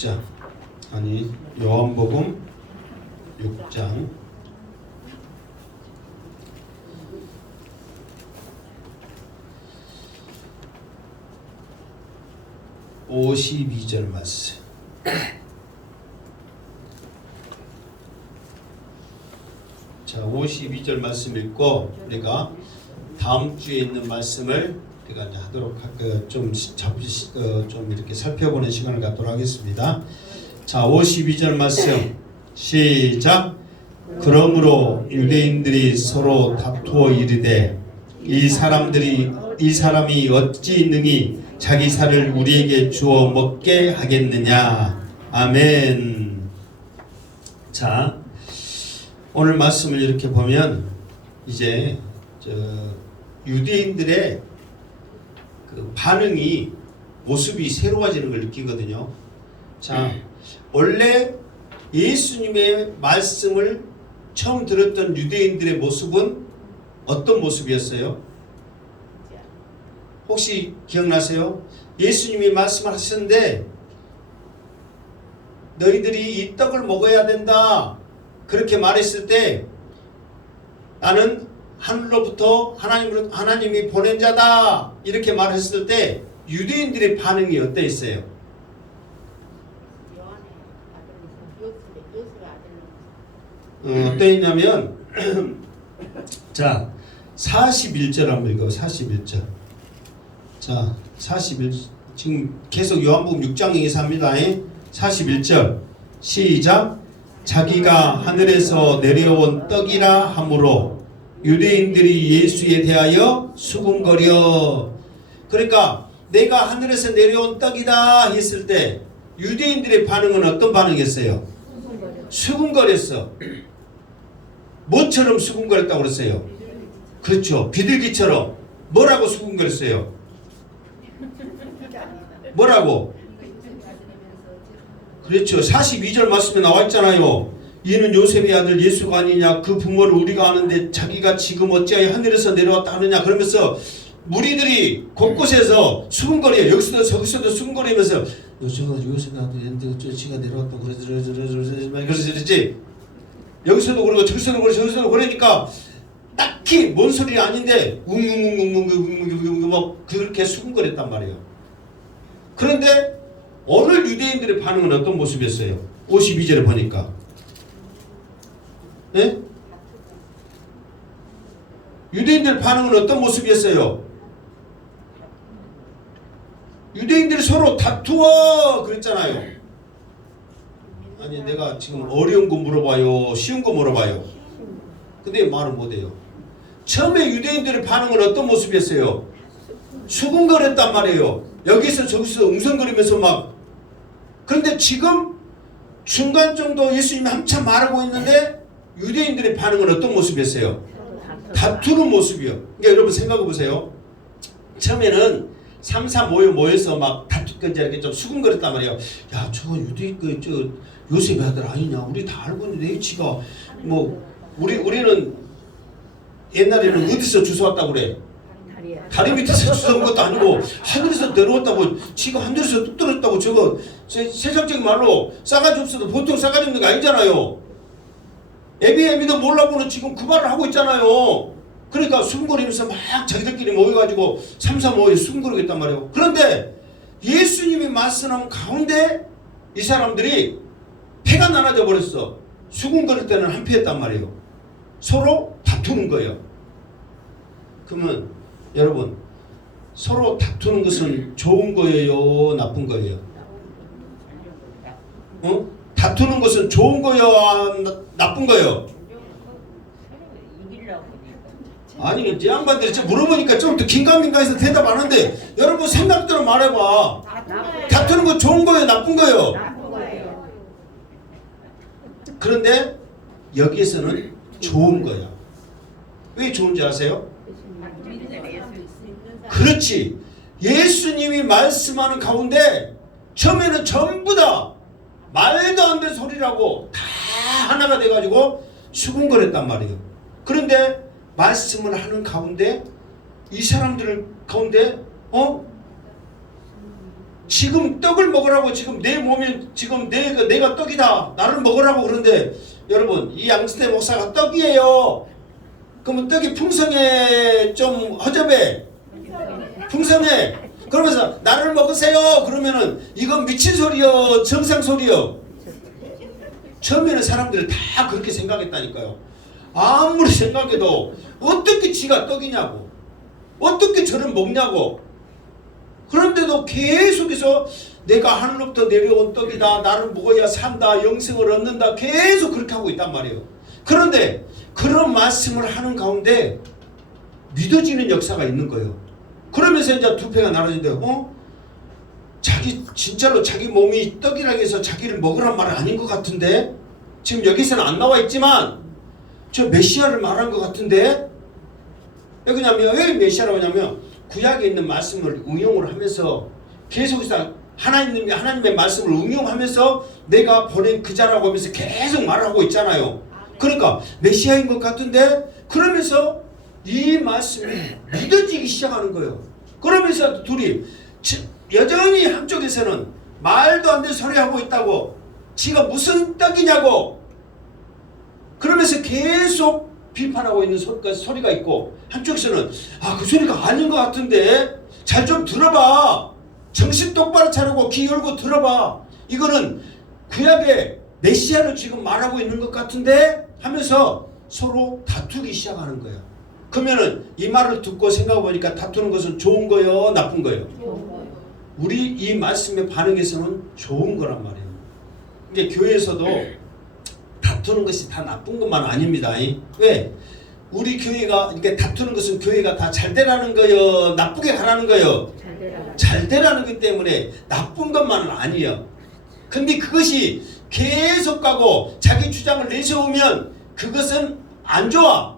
6장 아니 요한복음 6장 52절 말씀. 자, 52절 말씀 읽고 우리가 다음 주에 있는 말씀을 우리가 이제 하도록 할까요? 좀 이렇게 살펴보는 시간을 갖도록 하겠습니다. 자, 52절 말씀 시작. 그러므로 유대인들이 서로 다투어 이르되 이 사람이 어찌 능히 자기 살을 우리에게 주어 먹게 하겠느냐. 아멘. 자, 오늘 말씀을 이렇게 보면 이제 유대인들의 그 반응이 모습이 새로워지는 걸 느끼거든요. 자, 원래 예수님의 말씀을 처음 들었던 유대인들의 모습은 어떤 모습이었어요? 혹시 기억나세요? 예수님이 말씀을 하셨는데 너희들이 이 떡을 먹어야 된다 그렇게 말했을 때 나는 하늘로부터 하나님이 보낸 자다 이렇게 말했을 때 유대인들의 반응이 어떠했어요? 어떠했냐면 자 41절 한번 읽어. 41절. 자 41 지금 계속 요한복음 6장 얘기해서 합니다. 41절 시작. 자기가 하늘에서 내려온 떡이라 하므로 유대인들이 예수에 대하여 수군거려. 그러니까 내가 하늘에서 내려온 떡이다 했을 때 유대인들의 반응은 어떤 반응이었어요? 수군거렸어. 뭐처럼 수군거렸다고 그랬어요? 그렇죠. 비둘기처럼. 뭐라고 수군거렸어요? 뭐라고? 그렇죠. 42절 말씀에 나와 있잖아요. 이는 요셉의 아들 예수가 아니냐. 그 부모를 우리가 아는데 자기가 지금 어찌하여 하늘에서 내려왔다 하느냐. 그러면서 무리들이 곳곳에서 수군거려요. 여기서도 저기서도 수군거리면서 요셉의 아들 지가 내려왔다고 그러지. 여기서도 그러고 저기서도 그러고 저기서도 그러니까 딱히 뭔 소리 아닌데 웅웅웅웅웅웅웅 막 그렇게 수군거렸단 말이에요. 그런데 오늘 유대인들의 반응은 어떤 모습이었어요? 52절에 보니까 네? 유대인들 반응은 어떤 모습이었어요? 유대인들이 서로 다투어 그랬잖아요. 아니 내가 지금 어려운 거 물어봐요 쉬운 거 물어봐요. 근데 말을 못해요. 처음에 유대인들의 반응은 어떤 모습이었어요? 수군거렸단 말이에요. 여기서 저기서 웅성거리면서 막. 그런데 지금 중간 정도 예수님이 한참 말하고 있는데 유대인들의 반응은 어떤 모습이었어요? 다투는 모습이요. 그러니까 여러분 생각해 보세요. 처음에는 3, 4 모여서 막 다투건지 이렇게 좀 수군거렸단 말이에요. 야, 저거 유대인 저 요셉의 아들 아니냐? 우리 다 알고 있는데 H가 뭐 우리는 옛날에는 어디서 주워왔다고 그래? 다리 밑에서 주워온 것도 아니고 하늘에서 내려왔다고. 지가 하늘에서 뚝 떨어졌다고. 저거 세상적인 말로 싸가지 없어도 보통 싸가지 없는 거 아니잖아요. 애비애미도 몰라보는 지금 그 말을 하고 있잖아요. 그러니까 수군거리면서 막 자기들끼리 모여가지고 3, 4 모여 수군거리겠단 말이에요. 그런데 예수님이 말씀하는 가운데 이 사람들이 패가 나눠져 버렸어. 수군거릴 때는 한패였단 말이에요. 서로 다투는 거예요. 그러면 여러분 서로 다투는 것은 좋은 거예요? 나쁜 거예요? 다투는 것은 좋은 거예요? 나쁜 거예요? 아니 이 양반들이 물어보니까 좀 더 긴가민가해서 대답 안 하는데 여러분 생각대로 말해봐. 다투는 거 좋은 거예요? 나쁜 거예요? 그런데 여기에서는 좋은 거야. 왜 좋은지 아세요? 그렇지. 예수님이 말씀하는 가운데 처음에는 전부 다 말도 안 되는 소리라고 다 하나가 돼가지고 수군거렸단 말이에요. 그런데 말씀을 하는 가운데 이 사람들 가운데 지금 떡을 먹으라고 지금 내 몸이 지금 내가 떡이다. 나를 먹으라고 그러는데 여러분 이 양진태 목사가 떡이에요. 그러면 떡이 풍성해 좀 허접해? 풍성해. 그러면서 나를 먹으세요. 그러면은 이건 미친 소리요 정상 소리요. 처음에는 사람들이 다 그렇게 생각했다니까요. 아무리 생각해도 어떻게 지가 떡이냐고, 어떻게 저를 먹냐고. 그런데도 계속해서 내가 하늘로부터 내려온 떡이다, 나를 먹어야 산다, 영생을 얻는다, 계속 그렇게 하고 있단 말이에요. 그런데 그런 말씀을 하는 가운데 믿어지는 역사가 있는 거예요. 그러면서 이제 두 패가 나눠진대요. 자기 진짜로 자기 몸이 떡이라고 해서 자기를 먹으란 말은 아닌 것 같은데, 지금 여기서는 안 나와 있지만 저 메시아를 말한 것 같은데, 왜 그러냐면, 왜 메시아라고 하냐면 구약에 있는 말씀을 응용을 하면서 계속해서 하나님의 말씀을 응용하면서 내가 보낸 그자라고 하면서 계속 말하고 있잖아요. 그러니까 메시아인 것 같은데, 그러면서 이 말씀이 믿어지기 시작하는 거예요. 그러면서 둘이 여전히 한쪽에서는 말도 안 되는 소리 하고 있다고, 지가 무슨 떡이냐고, 그러면서 계속 비판하고 있는 소리가 있고, 한쪽에서는 그 소리가 아닌 것 같은데 잘 좀 들어봐, 정신 똑바로 차리고 귀 열고 들어봐, 이거는 구약의 메시아를 지금 말하고 있는 것 같은데 하면서 서로 다투기 시작하는 거예요. 그러면은 이 말을 듣고 생각해 보니까 다투는 것은 좋은 거예요, 나쁜 거예요? 우리 이 말씀에 반응해서는 좋은 거란 말이에요. 이게 교회에서도 다투는 것이 다 나쁜 것만 아닙니다. 왜? 우리 교회가 이렇게 다투는 것은 교회가 다 잘 되라는 거예요, 나쁘게 가라는 거예요? 잘 되라는 것 때문에 나쁜 것만은 아니에요. 근데 그것이 계속 가고 자기 주장을 내세우면 그것은 안 좋아.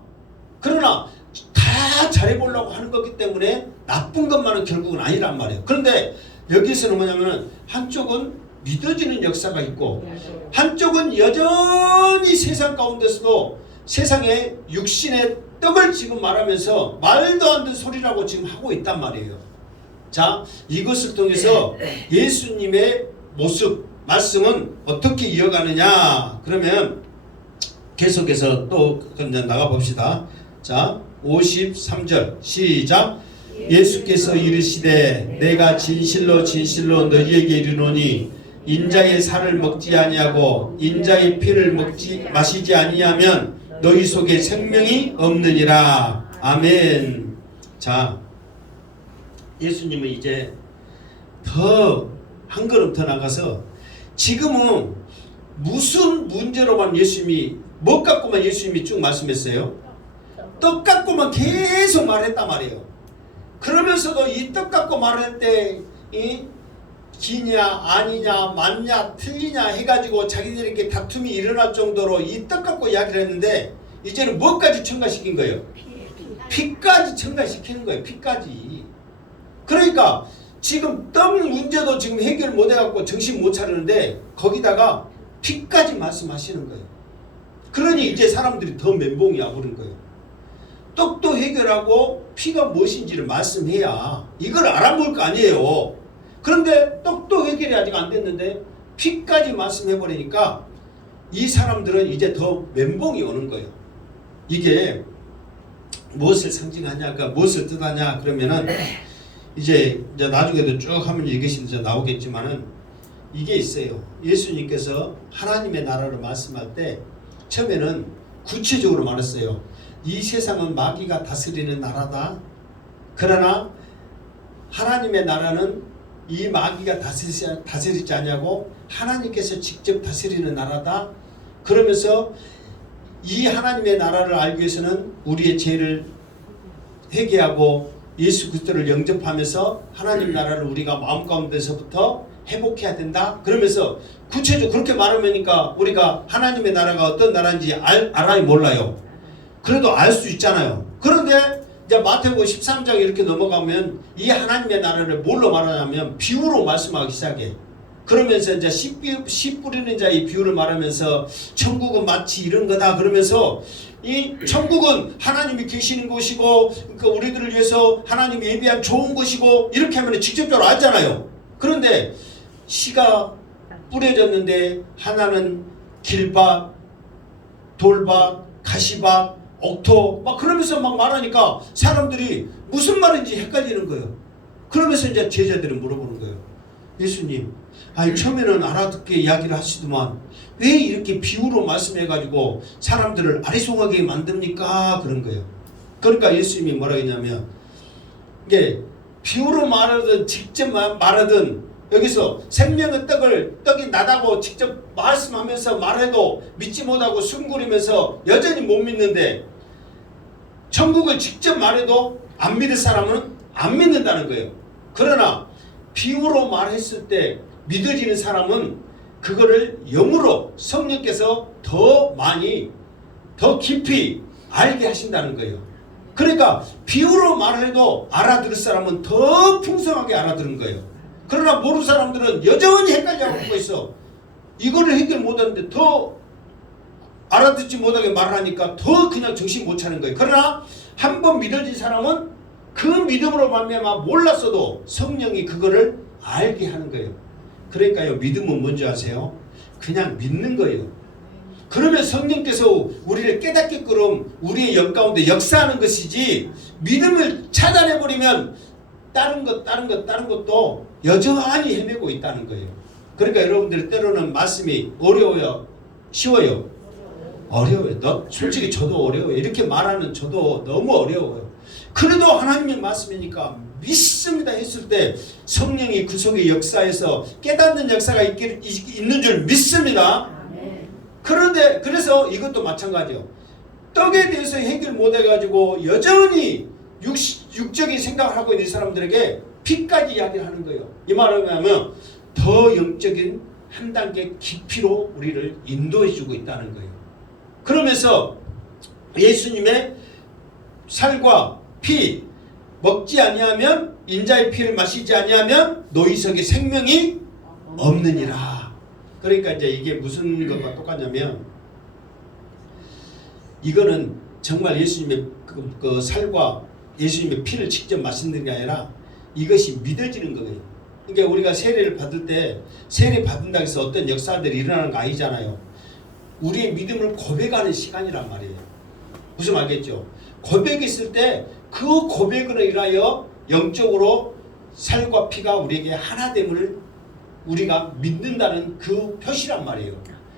그러나 다 잘해보려고 하는 거기 때문에 나쁜 것만은 결국은 아니란 말이에요. 그런데 여기서는 뭐냐면 한쪽은 믿어지는 역사가 있고, 한쪽은 여전히 세상 가운데서도 세상의 육신의 떡을 지금 말하면서 말도 안 되는 소리라고 지금 하고 있단 말이에요. 자, 이것을 통해서 예수님의 모습, 말씀은 어떻게 이어가느냐? 그러면 계속해서 또 나가 봅시다. 자, 53절 시작. 예수께서 이르시되 내가 진실로 진실로 너희에게 이르노니 인자의 살을 먹지 아니하고 인자의 피를 마시지 아니하면 너희 속에 생명이 없느니라. 아멘. 자, 예수님은 이제 더 한 걸음 더 나가서 지금은 무슨 문제로만 예수님이, 뭐 갖고만 예수님이 쭉 말씀했어요? 떡 갖고만 계속 말했단 말이에요. 그러면서도 이 떡 갖고 말할 때 이 기냐 아니냐 맞냐 틀리냐 해가지고 자기들에게 다툼이 일어날 정도로 이 떡 갖고 이야기를 했는데, 이제는 뭐까지 첨가시킨 거예요? 피까지 첨가시키는 거예요. 피까지. 그러니까 지금 떡 문제도 지금 해결 못 해갖고 정신 못 차리는데 거기다가 피까지 말씀하시는 거예요. 그러니 이제 사람들이 더 멘붕이 와버린 거예요. 떡도 해결하고 피가 무엇인지를 말씀해야 이걸 알아볼 거 아니에요. 그런데 떡도 해결이 아직 안 됐는데 피까지 말씀해버리니까 이 사람들은 이제 더 멘붕이 오는 거예요. 이게 무엇을 상징하냐, 무엇을 뜻하냐 그러면은 이제 나중에도 쭉 하면 이것이 이제 나오겠지만은 이게 있어요. 예수님께서 하나님의 나라를 말씀할 때 처음에는 구체적으로 말했어요. 이 세상은 마귀가 다스리는 나라다. 그러나 하나님의 나라는 이 마귀가 다스리지 않냐고 하나님께서 직접 다스리는 나라다. 그러면서 이 하나님의 나라를 알기 위해서는 우리의 죄를 회개하고 예수 그리스도를 영접하면서 하나님 나라를 우리가 마음 가운데서부터 회복해야 된다. 그러면서 구체적으로 그렇게 말하니까 우리가 하나님의 나라가 어떤 나라인지 알아요, 몰라요? 그래도 알 수 있잖아요. 그런데 이제 마태복음 13장 이렇게 넘어가면 이 하나님의 나라를 뭘로 말하냐면 비유로 말씀하기 시작해. 그러면서 이제 씨 뿌리는 자의 비유를 말하면서 천국은 마치 이런 거다. 그러면서 이 천국은 하나님이 계시는 곳이고, 그러니까 우리들을 위해서 하나님이 예비한 좋은 곳이고, 이렇게 하면 직접적으로 알잖아요. 그런데 씨가 뿌려졌는데 하나는 길밭, 돌밭, 가시밭, 옥토 막 그러면서 막 말하니까 사람들이 무슨 말인지 헷갈리는 거예요. 그러면서 이제 제자들은 물어보는 거예요. 예수님, 아니 처음에는 알아듣게 이야기를 하시더만 왜 이렇게 비유로 말씀해가지고 사람들을 아리송하게 만듭니까? 그런 거예요. 그러니까 예수님이 뭐라 했냐면 이게 비유로 말하든 직접 말하든 여기서 생명의 떡이 나다고 직접 말씀하면서 말해도 믿지 못하고 숭구리면서 여전히 못 믿는데 천국을 직접 말해도 안 믿을 사람은 안 믿는다는 거예요. 그러나 비유로 말했을 때 믿어지는 사람은 그거를 영으로 성령께서 더 많이 더 깊이 알게 하신다는 거예요. 그러니까 비유로 말해도 알아들을 사람은 더 풍성하게 알아들은 거예요. 그러나 모르는 사람들은 여전히 헷갈려하고 있어. 이거를 해결 못하는데 더 알아듣지 못하게 말하니까 더 그냥 정신 못 차는 거예요. 그러나 한번 믿어진 사람은 그 믿음으로 말미암아 몰랐어도 성령이 그거를 알게 하는 거예요. 그러니까요, 믿음은 뭔지 아세요? 그냥 믿는 거예요. 그러면 성령께서 우리를 깨닫게끔 우리의 영 가운데 역사하는 것이지, 믿음을 차단해버리면 다른 것도 여전히 헤매고 있다는 거예요. 그러니까 여러분들 때로는 말씀이 어려워요? 쉬워요? 어려워요. 솔직히 저도 어려워요. 이렇게 말하는 저도 너무 어려워요. 그래도 하나님의 말씀이니까 믿습니다 했을 때 성령이 그 속에 역사해서 깨닫는 역사가 있는 줄 믿습니다. 그런데 그래서 이것도 마찬가지예요. 떡에 대해서 해결 못해가지고 여전히 육적인 생각을 하고 있는 사람들에게 피까지 이야기를 하는 거예요. 이 말을 하면 더 영적인 한 단계 깊이로 우리를 인도해주고 있다는 거예요. 그러면서 예수님의 살과 피 먹지 아니하면, 인자의 피를 마시지 아니하면 너희석에 생명이 없느니라. 그러니까 이제 이게 무슨 것과 똑같냐면, 이거는 정말 예수님의 그 살과 예수님의 피를 직접 마시는 게 아니라 이것이 믿어지는 거예요. 그러니까 우리가 세례를 받을 때 세례 받는다고 해서 어떤 역사들이 일어나는 거 아니잖아요. 우리의 믿음을 고백하는 시간이란 말이에요. 무슨 말겠죠? 고백했을 때 그 고백으로 인하여 영적으로 살과 피가 우리에게 하나됨을 우리가 믿는다는 그 표시란 말이에요.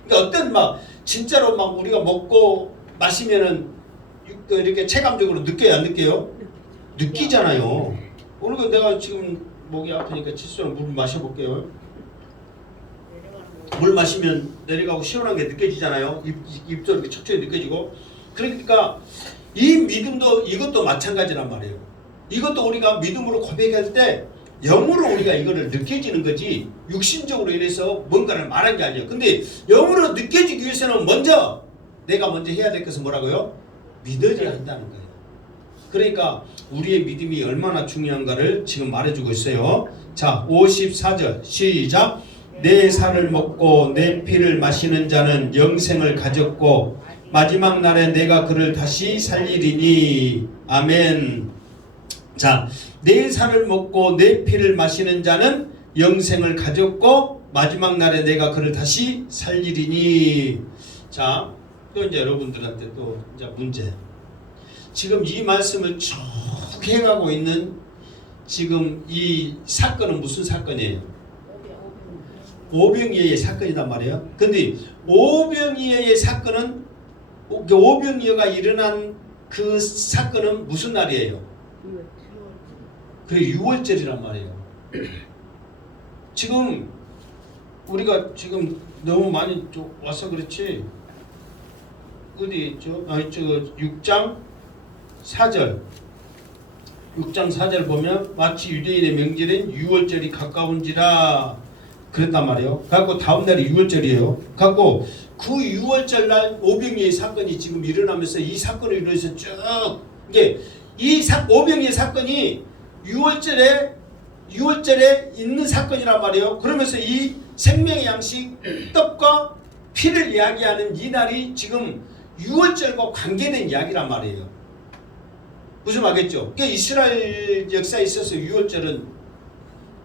그러니까 어떤 막 진짜로 막 우리가 먹고 마시면은 이렇게 체감적으로 느껴요, 안 느껴요? 느끼잖아요. 오늘 내가 지금 목이 아프니까 칫솔로 물 마셔볼게요. 물 마시면 내려가고 시원한 게 느껴지잖아요. 입도 이렇게 척척이 느껴지고. 그러니까 이 믿음도 이것도 마찬가지란 말이에요. 이것도 우리가 믿음으로 고백할 때 영으로 우리가 이거를 느껴지는 거지 육신적으로 인해서 뭔가를 말한 게 아니에요. 근데 영으로 느껴지기 위해서는 내가 먼저 해야 될 것은 뭐라고요? 믿어져야 한다는 거예요. 그러니까 우리의 믿음이 얼마나 중요한가를 지금 말해주고 있어요. 자, 54절 시작. 내 살을 먹고 내 피를 마시는 자는 영생을 가졌고 마지막 날에 내가 그를 다시 살리리니. 아멘. 자, 내 살을 먹고 내 피를 마시는 자는 영생을 가졌고 마지막 날에 내가 그를 다시 살리리니. 자, 또 이제 여러분들한테 또 이제 문제. 지금 이 말씀을 쭉 해가고 있는 지금 이 사건은 무슨 사건이에요? 오병이어의 사건이란 말이에요. 근데 오병이어의 사건은, 오병이어가 일어난 그 사건은 무슨 날이에요? 그게 6월절이란 말이에요. 지금 우리가 지금 너무 많이 와서 그렇지, 어디 있죠? 저 6장 4절 6장 4절 보면 마치 유대인의 명절인 6월절이 가까운지라 그랬단 말이에요. 갖고 다음 날이 6월절이에요. 갖고 그 6월절 날 오병이어의 사건이 지금 일어나면서 이 사건을 일어나서 쭉 이게 오병이어의 사건이 6월절에 있는 사건이란 말이에요. 그러면서 이 생명의 양식 떡과 피를 이야기하는 이 날이 지금 6월절과 관계된 이야기란 말이에요. 무슨 말겠죠? 그러니까 이스라엘 역사에 있어서 6월절은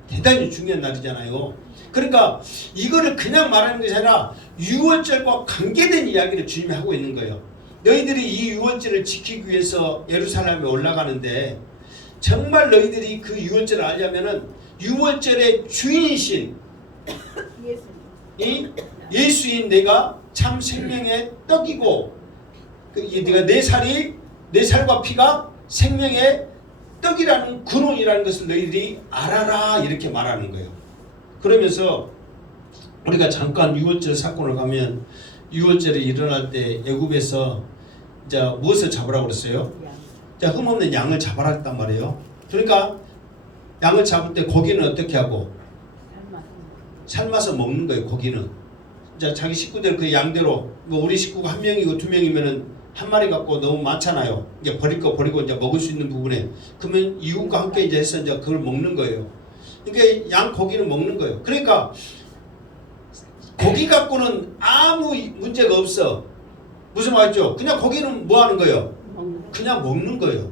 대단히 중요한 날이잖아요. 그러니까 이거를 그냥 말하는 것이 아니라 유월절과 관계된 이야기를 주님이 하고 있는 거예요. 너희들이 이 유월절을 지키기 위해서 예루살렘에 올라가는데 정말 너희들이 그 유월절을 알려면은 유월절의 주인이신 이 예수인 내가 참 생명의 떡이고 네가 내 살과 피가 생명의 떡이라는 근원이라는 것을 너희들이 알아라 이렇게 말하는 거예요. 그러면서 우리가 잠깐 유월절 사건을 가면 유월절이 일어날 때 애굽에서 이제 무엇을 잡으라고 그랬어요? 자, 흠없는 양을 잡아라 했단 말이에요. 그러니까 양을 잡을 때 고기는 어떻게 하고? 삶아서 먹는 거예요. 고기는. 자, 자기 식구들 그 양대로 뭐 우리 식구가 한 명이고 두 명이면은 한 마리 갖고 너무 많잖아요. 이제 버릴 거 버리고 이제 먹을 수 있는 부분에 그러면 이웃과 함께 이제 해서 이제 그걸 먹는 거예요. 그러니까 양 고기는 먹는 거예요. 그러니까 고기 갖고는 아무 문제가 없어. 무슨 말이죠? 그냥 고기는 뭐 하는 거예요? 그냥 먹는 거예요.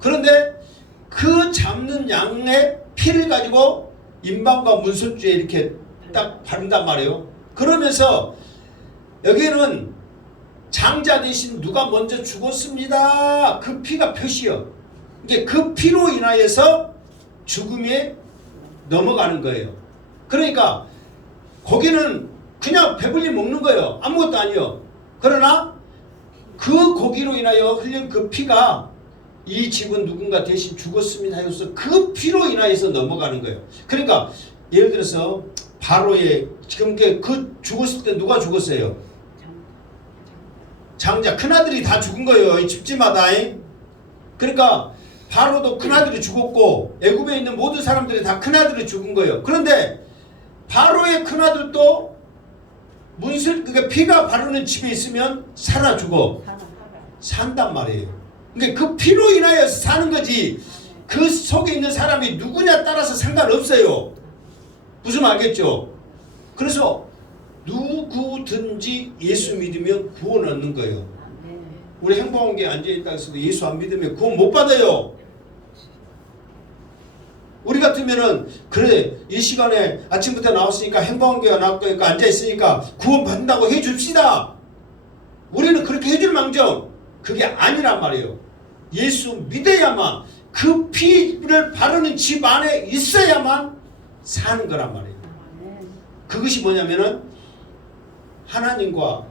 그런데 그 잡는 양의 피를 가지고 인방과 문설주에 이렇게 딱 바른단 말이에요. 그러면서 여기는 장자 대신 누가 먼저 죽었습니다. 그 피가 표시요. 이게 그 피로 인하여서 죽음에 넘어가는 거예요. 그러니까 고기는 그냥 배불리 먹는 거예요. 아무것도 아니요. 그러나 그 고기로 인하여 흘린 그 피가 이 집은 누군가 대신 죽었습니다 해서 그 피로 인하여서 넘어가는 거예요. 그러니까 예를 들어서 바로의 지금 그 죽었을 때 누가 죽었어요? 장자 큰아들이 다 죽은 거예요. 이 집집마다. 그러니까 바로도 큰아들이 죽었고 애굽에 있는 모든 사람들이 다 큰아들이 죽은 거예요. 그런데 바로의 큰아들도 그러니까 피가 바르는 집에 있으면 살아 죽어. 산단 말이에요. 그러니까 그 피로 인하여 사는 거지 그 속에 있는 사람이 누구냐 따라서 상관없어요. 무슨 알겠죠? 그래서 누구든지 예수 믿으면 구원 얻는 거예요. 우리 행복한게 앉아있다 해서도 예수 안 믿으면 구원 못 받아요. 우리 같으면은 그래 이 시간에 아침부터 나왔으니까 행복한교회가 나왔으니까 앉아있으니까 구원 받는다고 해줍시다. 우리는 그렇게 해줄 망정 그게 아니란 말이에요. 예수 믿어야만 그 피를 바르는 집 안에 있어야만 사는 거란 말이에요. 그것이 뭐냐면은 하나님과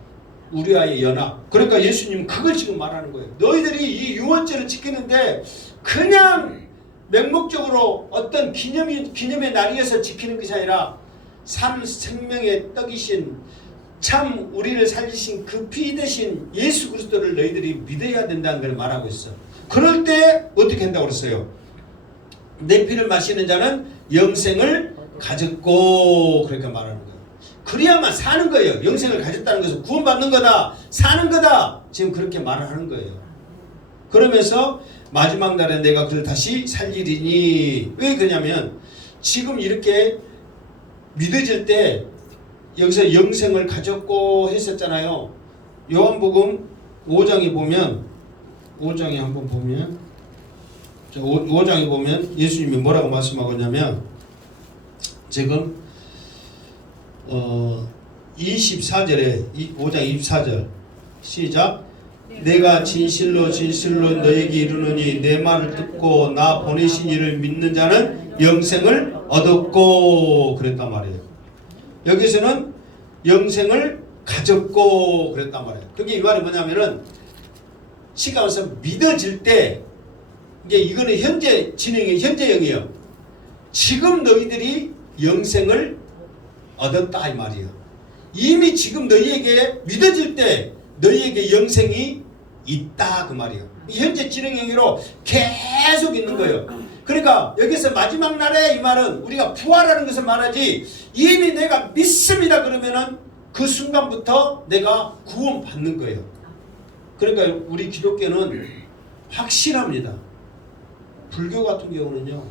우리와의 연합. 그러니까 예수님은 그걸 지금 말하는 거예요. 너희들이 이 유월절을 지키는데 그냥 맹목적으로 어떤 기념의 날이어서 지키는 것이 아니라 생명의 떡이신 참 우리를 살리신 그 피 대신 예수 그리스도를 너희들이 믿어야 된다는 걸 말하고 있어. 그럴 때 어떻게 한다고 그랬어요? 내 피를 마시는 자는 영생을 가졌고 그렇게 말하는 거예요. 그래야만 사는 거예요. 영생을 가졌다는 것은 구원받는 거다. 사는 거다. 지금 그렇게 말을 하는 거예요. 그러면서 마지막 날에 내가 그를 다시 살리리니 왜 그러냐면 지금 이렇게 믿어질 때 여기서 영생을 가졌고 했었잖아요. 요한복음 5장에 보면 5장에 한번 보면 5장에 보면 예수님이 뭐라고 말씀하고 있냐면 지금 24절에 5장 24절 시작. 내가 진실로 진실로 너에게 이르노니 내 말을 듣고 나 보내신 이를 믿는 자는 영생을 얻었고 그랬단 말이에요. 여기서는 영생을 가졌고 그랬단 말이에요. 그게 이 말이 뭐냐면은 시가 와서 믿어질 때 이게 이거는 현재 진행이 현재형이에요. 지금 너희들이 영생을 얻었다 이 말이에요. 이미 지금 너희에게 믿어질 때 너희에게 영생이 있다 그 말이에요. 현재 진행형으로 계속 있는 거예요. 그러니까 여기서 마지막 날에 이 말은 우리가 부활하는 것을 말하지 이미 내가 믿습니다 그러면은 그 순간부터 내가 구원 받는 거예요. 그러니까 우리 기독교는 확실합니다. 불교 같은 경우는요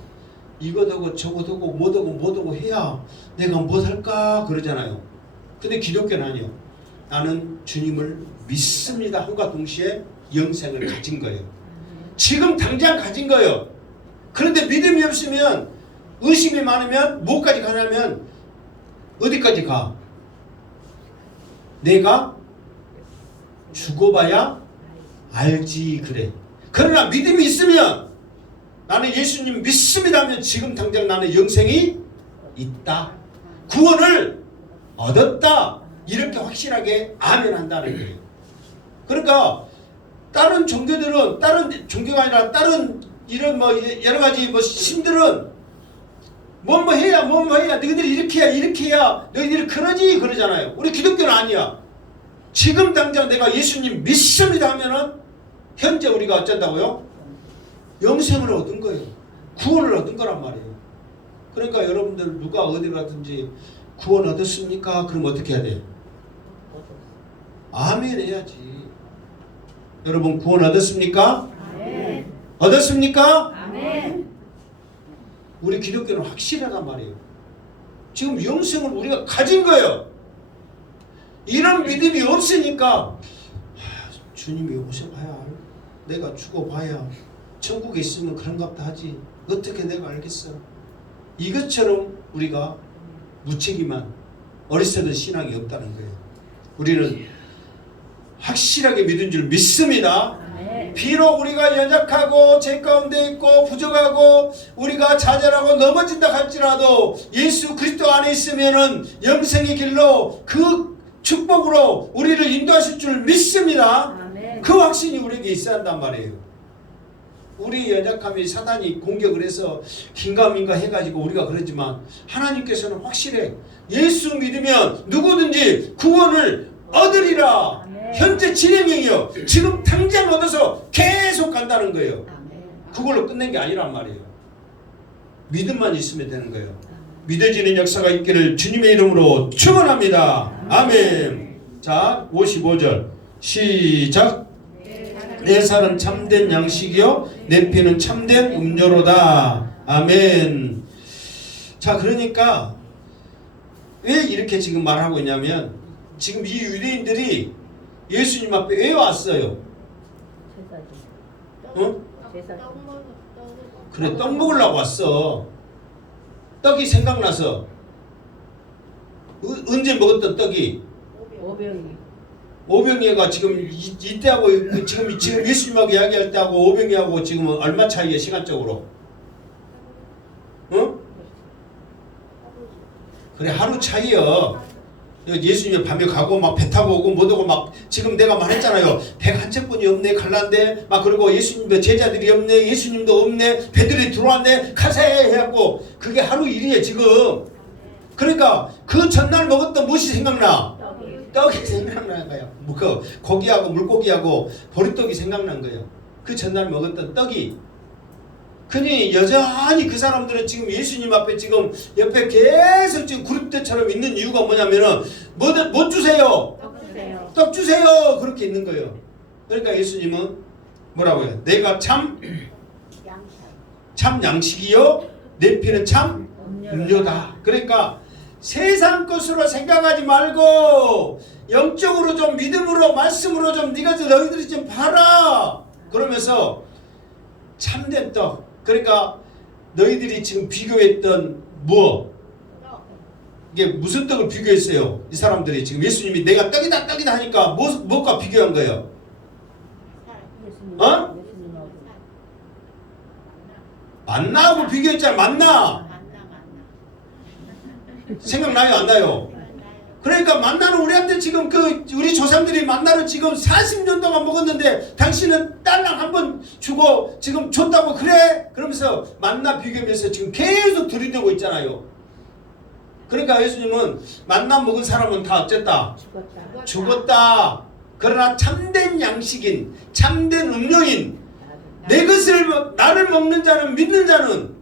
이거하고 저거하고 뭐하고 해야 내가 뭐 할까 그러잖아요. 근데 기독교는 아니요. 나는 주님을 믿습니다 함과 동시에 영생을 가진 거예요. 지금 당장 가진 거예요. 그런데 믿음이 없으면 의심이 많으면 뭐까지 가냐면 어디까지 가? 내가 죽어봐야 알지 그래. 그러나 믿음이 있으면 나는 예수님 믿습니다 하면 지금 당장 나는 영생이 있다. 구원을 얻었다. 이렇게 확실하게 아멘 한다는 거예요. 그러니까 다른 종교들은 다른 종교가 아니라 다른 이런 뭐 여러 가지 뭐 신들은 뭐 해야 너희들이 이렇게 해야 너희들이 그러지 그러잖아요. 우리 기독교는 아니야. 지금 당장 내가 예수님 믿습니다 하면은 현재 우리가 어쩐다고요? 영생을 얻은 거예요. 구원을 얻은 거란 말이에요. 그러니까 여러분들 누가 어디 가든지 구원 얻었습니까? 그럼 어떻게 해야 돼? 아멘 해야지. 여러분 구원 얻었습니까? 아멘. 얻었습니까? 아멘. 우리 기독교는 확실하단 말이에요. 지금 영생을 우리가 가진 거예요. 이런 믿음이 없으니까 주님이 오셔봐야 내가 죽어봐야 천국에 있으면 그런갑다 하지 어떻게 내가 알겠어. 이것처럼 우리가 무책임한 어리석은 신앙이 없다는 거예요. 우리는 확실하게 믿은 줄 믿습니다. 비록 우리가 연약하고 죄 가운데 있고 부족하고 우리가 좌절하고 넘어진다 할지라도 예수 그리스도 안에 있으면은 영생의 길로 그 축복으로 우리를 인도하실 줄 믿습니다. 아멘. 그 확신이 우리에게 있어야 한단 말이에요. 우리 연약함이 사단이 공격을 해서 긴가민가 해가지고 우리가 그러지만 하나님께서는 확실해. 예수 믿으면 누구든지 구원을 얻으리라. 아멘. 현재 진행형이요. 지금 당장 얻어서 계속 간다는 거예요. 아멘. 그걸로 끝낸 게 아니란 말이에요. 믿음만 있으면 되는 거예요. 믿어지는 역사가 있기를 주님의 이름으로 축원합니다. 아멘. 자, 55절 시작. 내 살은 참된 양식이요 내 피는 참된 음료로다. 아멘. 자, 그러니까 왜 이렇게 지금 말하고 있냐면 지금 이 유대인들이 예수님 앞에 왜 왔어요? 응? 그래, 떡 먹으려고 왔어. 떡이 생각나서. 언제 먹었던 떡이? 오병이가 지금 이때하고 지금 예수님하고 이야기할 때하고 오병이하고 지금 얼마 차이야 시간적으로? 응? 그래, 하루 차이야. 예수님이 밤에 가고 막 배 타고 오고 못 오고 막 지금 내가 말했잖아요. 배가 한 척뿐이 없네 갈란데 막 그리고 예수님의 제자들이 없네 예수님도 없네 배들이 들어왔네 가세 해갖고 그게 하루 일이에요 지금. 그러니까 그 전날 먹었던 무엇이 생각나? 떡이 생각나는 거예요. 그 고기하고 물고기하고 보리떡이 생각난 거예요. 그 전날 먹었던 떡이. 그니 여전히 그 사람들은 지금 예수님 앞에 지금 옆에 계속 지금 그릇대처럼 있는 이유가 뭐냐면은 뭐 주세요? 떡 주세요. 떡 주세요. 그렇게 있는 거예요. 그러니까 예수님은 뭐라고요? 내가 참 양식이요 내 피는 참 음료다. 그러니까 세상 것으로 생각하지 말고 영적으로 좀 믿음으로 말씀으로 좀 네가 너희들이 좀 봐라. 그러면서 참된 떡. 그러니까 너희들이 지금 비교했던 뭐 이게 무슨 떡을 비교했어요? 이 사람들이 지금 예수님이 내가 떡이다 하니까 뭐가 비교한 거예요? 어? 만나하고 비교했잖아요. 만나. 생각나요? 안 나요? 그러니까 만나는 우리한테 지금 우리 조상들이 만나를 지금 40년 동안 먹었는데 당신은 딸랑 한 번 주고 지금 줬다고 그래? 그러면서 만나 비교하면서 지금 계속 들이대고 있잖아요. 그러니까 예수님은 만나 먹은 사람은 다 어쨌다? 죽었다. 그러나 참된 양식인 참된 음료인 내 것을 나를 먹는 자는 믿는 자는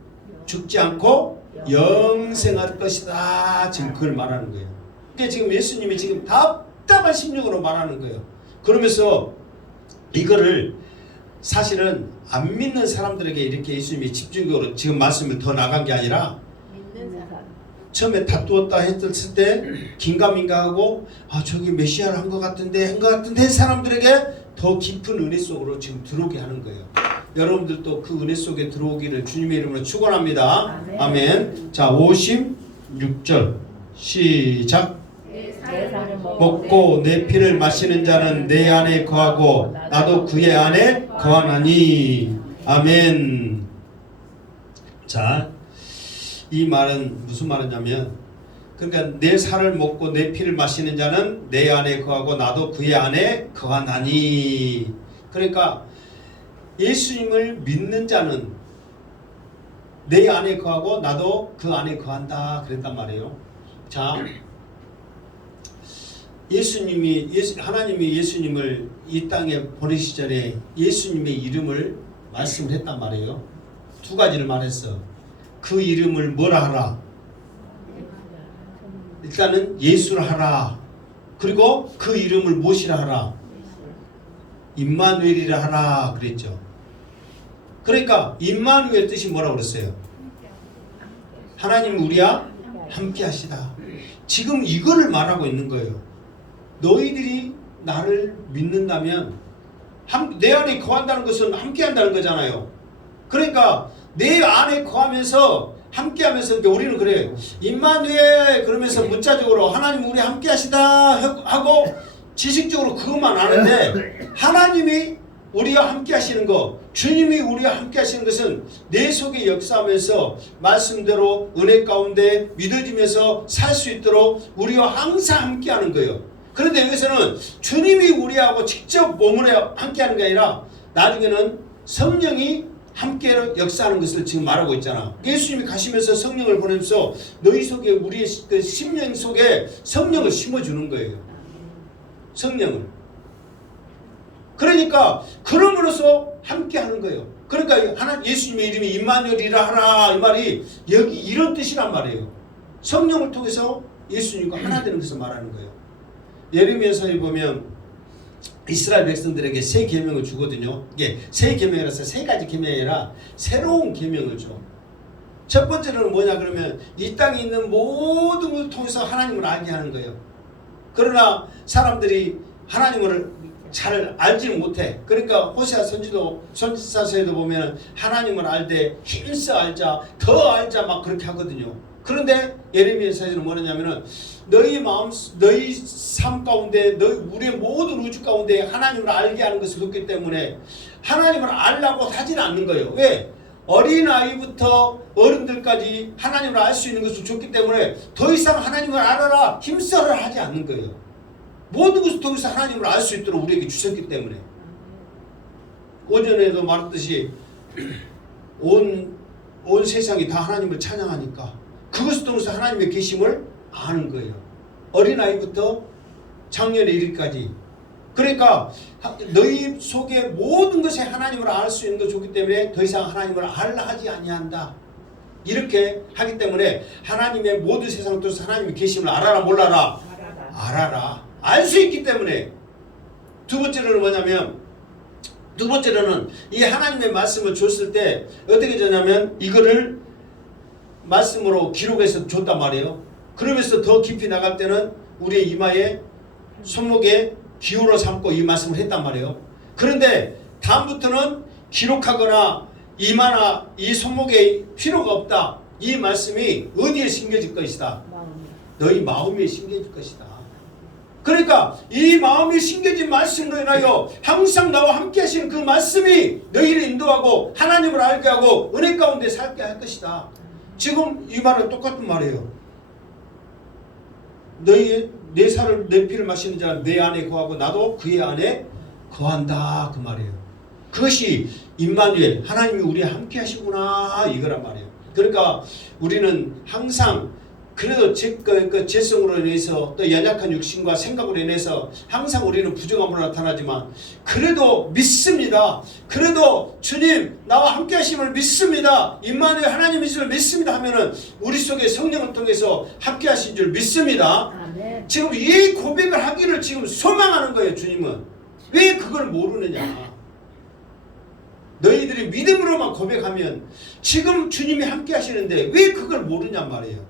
죽지 않고 영생할 것이다. 지금 그걸 말하는 거예요. 그게 지금 예수님이 지금 답답한 심령으로 말하는 거예요. 그러면서 이거를 사실은 안 믿는 사람들에게 이렇게 예수님이 집중적으로 지금 말씀을 더 나간 게 아니라 처음에 다투었다 했을 때 긴가민가하고 저기 메시아를 한 것 같은데 사람들에게 더 깊은 은혜 속으로 지금 들어오게 하는 거예요. 여러분들도 그 은혜 속에 들어오기를 주님의 이름으로 축원합니다. 아멘. 아멘. 자, 56절 시작. 먹고 내 피를 마시는 자는 내 안에 거하고 나도 그의 안에 거하나니. 아멘. 자, 이 말은 무슨 말이냐면, 그러니까 내 살을 먹고 내 피를 마시는 자는 내 안에 거하고 나도 그의 안에 거하나니. 그러니까 예수님을 믿는 자는 내 안에 거하고 나도 그 안에 거한다 그랬단 말이에요. 자, 하나님이 예수님을 이 땅에 보내시기 전에 예수님의 이름을 말씀을 했단 말이에요. 두 가지를 말했어. 그 이름을 뭐라 하라? 일단은 예수라 하라. 그리고 그 이름을 무엇이라 하라? 임마누엘이라 하라 그랬죠. 그러니까 임마누엘 뜻이 뭐라고 그랬어요? 하나님 우리와 함께 하시다. 지금 이거를 말하고 있는 거예요. 너희들이 나를 믿는다면 내 안에 거한다는 것은 함께 한다는 거잖아요. 그러니까 내 안에 거하면서 함께 하면서 우리는 그래요. 임마누엘 그러면서 문자적으로 하나님 우리 함께 하시다 하고 지식적으로 그것만 아는데, 하나님이 우리와 함께 하시는 것, 주님이 우리와 함께 하시는 것은 내 속에 역사하면서 말씀대로 은혜 가운데 믿어지면서 살 수 있도록 우리와 항상 함께 하는 거예요. 그런데 여기서는 주님이 우리하고 직접 몸으로 함께 하는 게 아니라 나중에는 성령이 함께 역사하는 것을 지금 말하고 있잖아. 예수님이 가시면서 성령을 보내면서 너희 속에 우리의 그 심령 속에 성령을 심어주는 거예요. 성령을. 그러니까 그럼으로써 함께 하는 거예요. 그러니까 예수님의 이름이 임마누엘이라 하라 이 말이 여기 이런 뜻이란 말이에요. 성령을 통해서 예수님과 하나 되는 것을 말하는 거예요. 예레미야서에 보면 이스라엘 백성들에게 새 계명을 주거든요. 이게 새 계명이라서 세 가지 계명이 아니라 새로운 계명을 줘. 첫 번째로는 뭐냐 그러면 이 땅에 있는 모든 것을 통해서 하나님을 알게 하는 거예요. 그러나 사람들이 하나님을 잘 알지 못해. 그러니까 호세아 선지자서에도 보면 하나님을 알되 힘써 알자, 더 알자 막 그렇게 하거든요. 그런데 예레미야서에는 뭐냐면은 너희 마음, 너희 삶 가운데, 우리의 모든 우주 가운데 하나님을 알게 하는 것을 듣기 때문에 하나님을 알라고 하지는 않는 거예요. 왜? 어린아이부터 어른들까지 하나님을 알 수 있는 것을 줬기 때문에 더 이상 하나님을 알아라, 힘써라 하지 않는 거예요. 모든 것을 통해서 하나님을 알 수 있도록 우리에게 주셨기 때문에. 오전에도 말했듯이 온 세상이 다 하나님을 찬양하니까 그것을 통해서 하나님의 계심을 아는 거예요. 어린아이부터 장년에 이르기까지. 그러니까 너희 속에 모든 것에 하나님을 알 수 있는 것 좋기 때문에 더 이상 하나님을 알라 하지 아니한다. 이렇게 하기 때문에 하나님의 모든 세상을 통해서 하나님의 계심을 알아라 몰라라? 알아라. 알 수 있기 때문에. 두 번째로는 뭐냐면, 두 번째로는 이 하나님의 말씀을 줬을 때 어떻게 되냐면 이거를 말씀으로 기록해서 줬단 말이에요. 그러면서 더 깊이 나갈 때는 우리의 이마에 손목에 기울어 삼고 이 말씀을 했단 말이에요. 그런데 다음부터는 기록하거나 이마나 이 손목에 필요가 없다. 이 말씀이 어디에 심겨질 것이다? 너희 마음에 심겨질 것이다. 그러니까 이 마음이 심겨진 말씀으로 인하여 항상 나와 함께 하시는 그 말씀이 너희를 인도하고 하나님을 알게 하고 은혜 가운데 살게 할 것이다. 지금 이 말은 똑같은 말이에요. 내 살을 내 피를 마시는 자는 내 안에 거하고 나도 그의 안에 거한다 그 말이에요. 그것이 임마누엘 하나님이 우리와 함께 하시구나 이거란 말이에요. 그러니까 우리는 항상 그래도 죄성으로 인해서 또 연약한 육신과 생각으로 인해서 항상 우리는 부정함으로 나타나지만 그래도 믿습니다. 그래도 주님 나와 함께 하심을 믿습니다. 임마누엘 하나님이심을 믿습니다 하면은 우리 속에 성령을 통해서 함께 하신 줄 믿습니다. 아멘. 지금 이 고백을 하기를 지금 소망하는 거예요. 주님은 왜 그걸 모르느냐. 너희들이 믿음으로만 고백하면 지금 주님이 함께 하시는데 왜 그걸 모르냔 말이에요.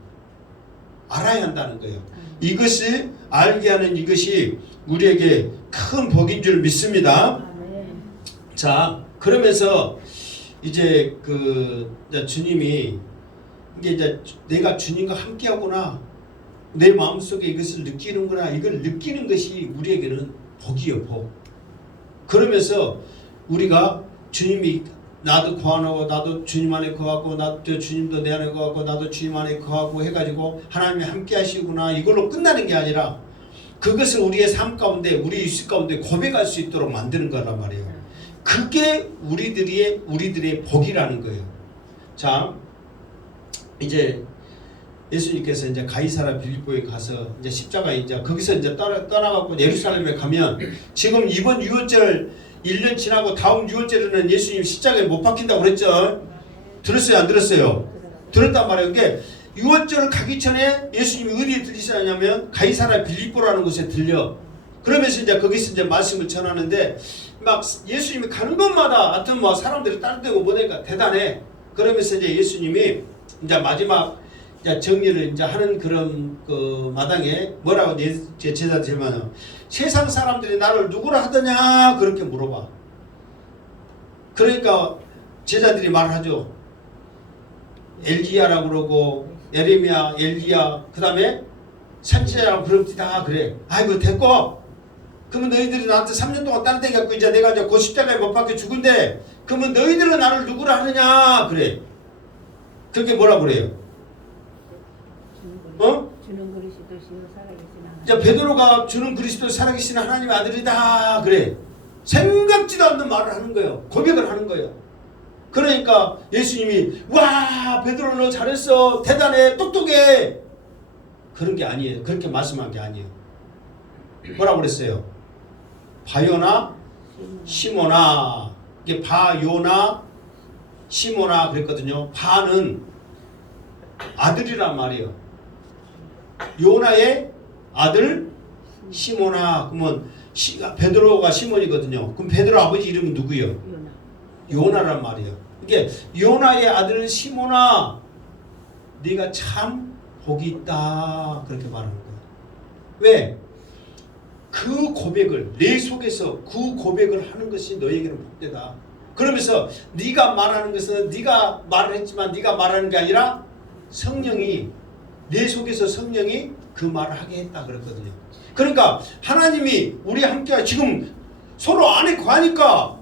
알아야 한다는 거예요. 이것을 알게 하는 이것이 우리에게 큰 복인 줄 믿습니다. 자, 그러면서 이제 이제 주님이 이제 내가 주님과 함께하구나, 내 마음속에 이것을 느끼는구나, 이걸 느끼는 것이 우리에게는 복이요, 복. 그러면서 우리가 주님이 나도 거하고 나도 주님 안에 거하고 나도 주님도 내 안에 거하고 나도 주님 안에 거하고 해가지고 하나님이 함께 하시구나, 이걸로 끝나는 게 아니라 그것을 우리의 삶 가운데, 우리 일식 가운데 고백할 수 있도록 만드는 거란 말이에요. 그게 우리들의 복이라는 거예요. 자, 이제 예수님께서 이제 가이사라 빌립보에 가서 이제 십자가에 이제 거기서 이제 떠나갖고 예루살렘에 가면, 지금 이번 6월절 1년 지나고 다음 6월절에는 예수님 십자가에 못 박힌다고 그랬죠. 들었어요, 안 들었어요? 들었단 말이에요. 이게 6월절을 가기 전에 예수님이 어디에 들리시냐면 가이사라 빌립보라는 곳에 들려. 그러면서 이제 거기서 이제 말씀을 전하는데, 막 예수님이 가는 곳마다 하여튼 뭐 사람들이 따르대고 뭐니까 대단해. 그러면서 이제 예수님이 이제 마지막 이제 정리를 이제 하는 그런 마당에 뭐라고 제 제자들만, 세상 사람들이 나를 누구라 하더냐 그렇게 물어봐. 그러니까 제자들이 말하죠. 엘리야라고 그러고 예레미야, 엘리야, 그 다음에 선지자라고 그럽디다 그래. 아이고 됐고, 그러면 너희들이 나한테 3년 동안 따르대갖고 이제 내가 이제 그 십자가에 못 박혀 죽은데, 그러면 너희들은 나를 누구라 하느냐 그래. 그게 뭐라 그래요? 주는 그리스도시요 살아계신 하나님. 자, 베드로가 주는 그리스도 살아계신 하나님의 아들이다 그래. 생각지도 않는 말을 하는 거예요. 고백을 하는 거예요. 그러니까 예수님이 와 베드로 너 잘했어, 대단해, 똑똑해, 그런 게 아니에요. 그렇게 말씀한 게 아니에요. 뭐라고 그랬어요? 바요나 시모나. 이게 바요나 시모나 그랬거든요. 바는 아들이란 말이에요. 요나의 아들 시모나. 그러면 베드로가 시몬이거든요. 그럼 베드로 아버지 이름은 누구예요? 요나란 말이에요. 이게 요나의 아들 시모나, 네가 참 복이 있다 그렇게 말하는 거예요. 왜? 그 고백을 내 속에서 그 고백을 하는 것이 너에게는 복되다. 그러면서 네가 말하는 것은 네가 말을 했지만 네가 말하는 게 아니라 성령이, 내 속에서 성령이 그 말을 하게 했다 그랬거든요. 그러니까 하나님이 우리 함께 지금 서로 안에 거하니까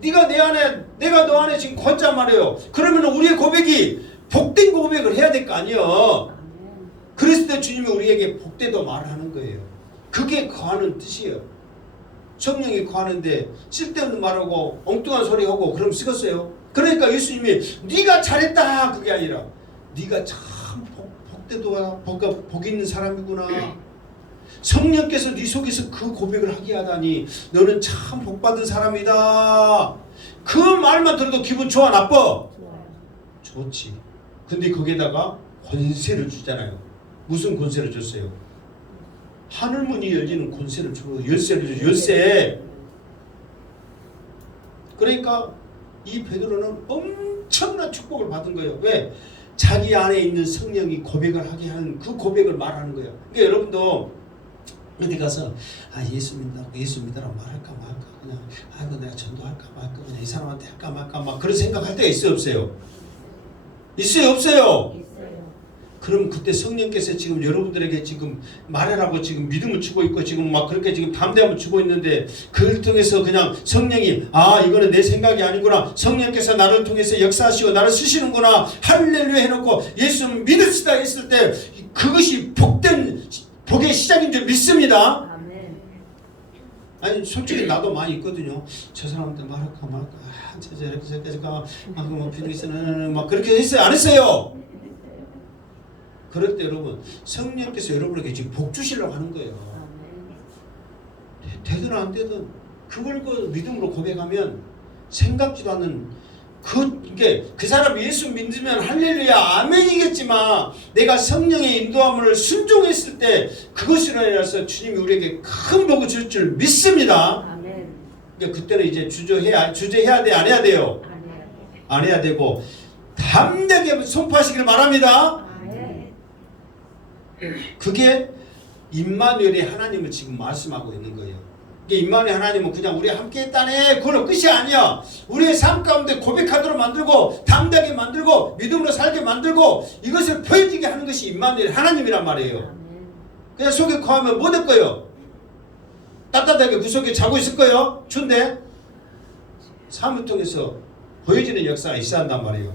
네가 내 안에 내가 너 안에 지금 거했단 말이에요. 그러면 우리의 고백이 복된 고백을 해야 될 거 아니에요. 그랬을 때 주님이 우리에게 복되도 말을 하는 거예요. 그게 거하는 뜻이에요. 성령이 거하는데 쓸데없는 말하고 엉뚱한 소리하고 그럼 쓰겠어요? 그러니까 예수님이 네가 잘했다 그게 아니라 네가 참 복되도가 복 있는 사람이구나. 성령께서 네 속에서 그 고백을 하게 하다니 너는 참 복받은 사람이다. 그 말만 들어도 기분 좋아, 나빠? 좋지. 근데 거기에다가 권세를 주잖아요. 무슨 권세를 줬어요? 하늘문이 열리는 권세를 주고 열쇠를 줘. 열쇠. 그러니까 이 베드로는 엄청난 축복을 받은 거예요. 왜? 자기 안에 있는 성령이 고백을 하게 하는 그 고백을 말하는 거예요. 그러니까 여러분도 어디 가서 예수 믿으라고 말할까 말까, 그냥 아이고 내가 전도할까 말까, 그냥 이 사람한테 할까 말까 막 그런 생각할 때가 있어요, 없어요? 있어요, 없어요? 그럼 그때 성령께서 지금 여러분들에게 지금 말하라고 지금 믿음을 주고 있고 지금 막 그렇게 지금 담대함을 주고 있는데, 그걸 통해서 그냥 성령이 이거는 내 생각이 아니구나, 성령께서 나를 통해서 역사하시고 나를 쓰시는구나, 할렐루야 해놓고 예수 믿읍시다 했을 때 그것이 복된 복의 시작인 줄 믿습니다. 아멘. 아니 솔직히 나도 많이 있거든요. 저 사람한테 말할까 말까, 저렇게 막 비즈니스는 막 그렇게 했어요, 안 했어요? 그럴 때 여러분 성령께서 여러분에게 지금 복 주시려고 하는 거예요. 되든 안 되든 그걸 그 믿음으로 고백하면 생각지도 않는 이게 그 사람 예수 믿으면 할렐루야 아멘이겠지만 내가 성령의 인도함을 순종했을 때 그것으로 인해서 주님이 우리에게 큰 복을 줄 줄 믿습니다. 아멘. 그러니까 그때는 이제 주저해야 돼, 안 해야 돼요? 안 해야 되고 담대하게 선포하시길 바랍니다. 그게 임마누엘의 하나님을 지금 말씀하고 있는 거예요. 이게 임마누엘 하나님은 그냥 우리 함께 했다네 그걸로 끝이 아니야. 우리의 삶 가운데 고백하도록 만들고 담대하게 만들고 믿음으로 살게 만들고 이것을 보여지게 하는 것이 임마누엘 하나님이란 말이에요. 아멘. 그냥 속에 거하면 뭐 될 거예요? 따뜻하게 그 속에 자고 있을 거예요. 추운데 삶을 통해서 보여지는 역사가 있어야 한단 말이에요.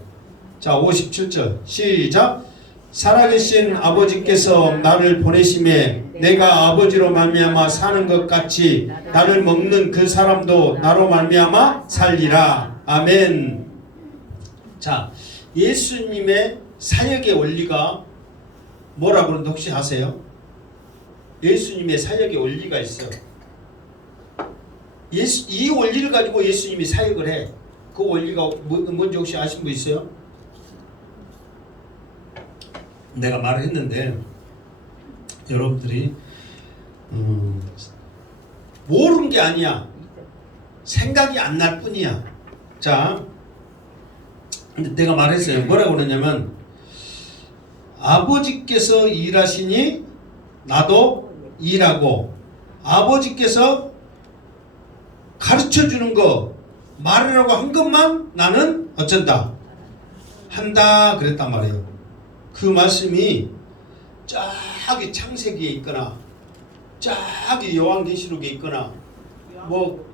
자 57절 시작. 살아계신 아버지께서 나를 보내심에 내가 아버지로 말미암아 사는 것 같이 나를 먹는 그 사람도 나로 말미암아 살리라. 아멘. 자 예수님의 사역의 원리가 뭐라고 그러는데 혹시 아세요? 예수님의 사역의 원리가 있어요. 이 원리를 가지고 예수님이 사역을 해. 그 원리가 뭔지 혹시 아시는 분 있어요? 내가 말을 했는데 여러분들이 모르는 게 아니야. 생각이 안 날 뿐이야. 자, 근데 내가 말했어요. 뭐라고 그러냐면 아버지께서 일하시니 나도 일하고 아버지께서 가르쳐주는 거 말하라고 한 것만 나는 어쩐다? 한다 그랬단 말이에요. 그 말씀이 저기 창세기에 있거나 저기 요한계시록에 있거나 뭐